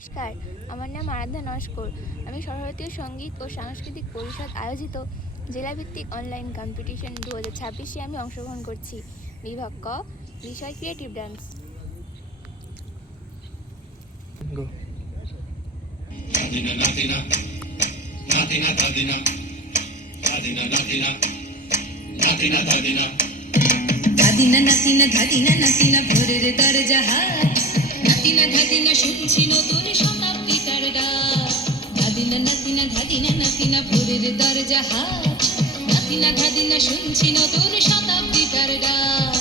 নমস্কার, আমার নাম আরাধ্যা নস্কর। আমি সর্বভারতীয় সঙ্গীত ও সাংস্কৃতিক পরিষদ আয়োজিত জেলাভিত্তিক অনলাইন কম্পিটিশন 2026-এ আমি অংশগ্রহণ করছি। বিভাগ ক, বিষয় ক্রিয়েটিভ ডান্স। ভোরের দরজা হাট, নাতিনা ধাদিনা শুনছি নতুন শতাব্দীটার ডাক। ধাদিনা ভোরের দরজা হাট, নাতিনা ধাদিনা শুনছি নতুন শতাব্দীটার ডাক।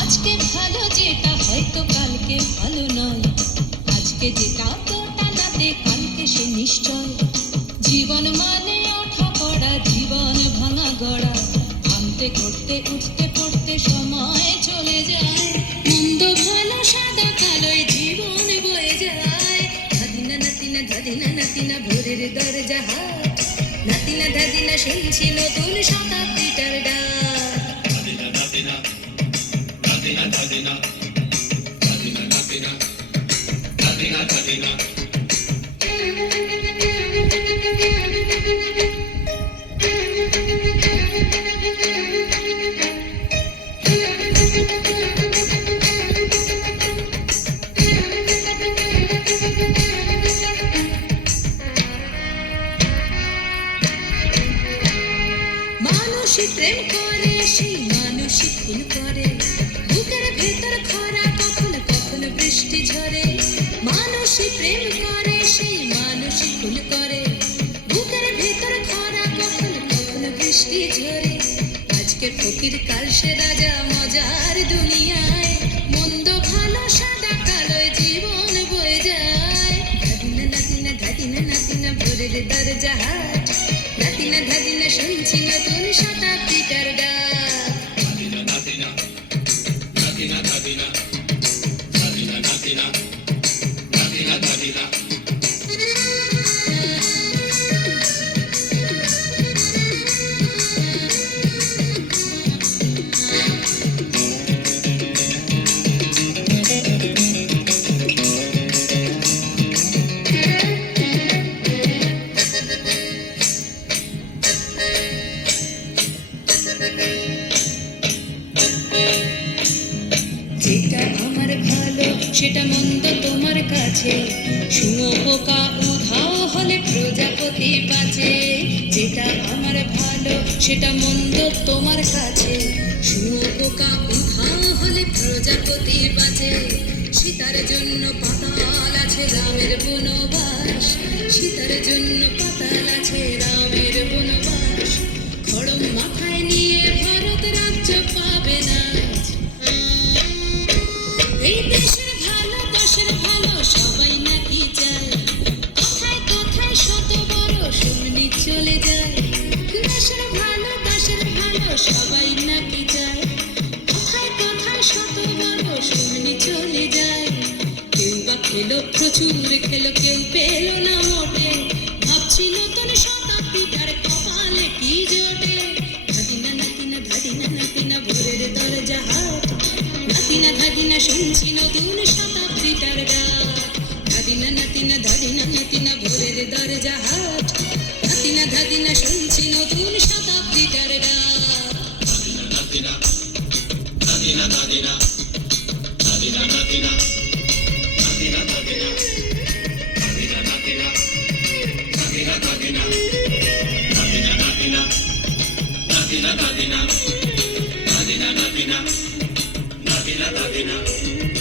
আজকে ভালো যেটা হয়তো কালকে ভালো নয়, আজকে যেটা তো টানাতে কালকে সে নিশ্চয়। জীবন মানে ওঠা পড়া, জীবন ভাঙা গড়া, ভাঙতে করতে উঠতে পড়তে সময় চলে যায়। মন্দ ভালো সাদা কালোয় জীবন বয়ে যায়। ধাদিনা ভোরের দরজা হাট, নাতিনা ধাদিনা শুনছি নতুন শতাব্দীটার ডাক। মানুষই প্রেম করে, সেই মানুষই খুন করে, বুকের ভেতর খরা কখনো কখনো বৃষ্টি ঝরে। মানুষই প্রেম করে, সেই মানুষই খুন করে, বুকের ভেতর খরা কখনো কখনো বৃষ্টি ঝরে। আজকে ফকির কাল সে রাজা মজার দুনিয়ায়, মন্দ ভালো সাদা কালোয় জীবন বয়ে যায়। ধাদিনা ভোরের দরজা হাট, নাতিনা শুনছি নতুন শতাব্দীটার ডাক। যেটা আমার ভালো সেটা মন্দ তোমার কাছে, শুঁয়োপোকা উধাও হলে প্রজাপতি বাঁচে। যেটা আমার ভালো সেটা মন্দ তোমার কাছে, শুঁয়োপোকা উধাও হলে প্রজাপতি বাঁচে। সীতার জন্য পাতাল আছে রামের বনবাস, সীতার জন্য পাতাল আছে রামের বনবাস। খড়ম মাথায় নিয়ে ভারত রাজ্য পাবে না। এই দেশের ভালো দেশের ভালো সবাই নাকি চায়, কথায় কথায় শত বড় শুনি চলে যায়। দেশের ভালো সবাই নাকি চায়, কথায় কথায় শত বড় শুনি চলে যায়। কেউ বা খেলো প্রচুর খেলো, কেউ পেল না মোটে, ভাবছিল তোর শতাব্দীটার কপালে কি জোটে। ধাদিনা ভোরের দরজা হাট, নাতিনা শুনছি নতুন শতাব্দীটার ডাক। ধাদিনা ভোরের দরজা হাট, নাতিনা শুনছি নতুন শতাব্দীটার ডাক। Nadina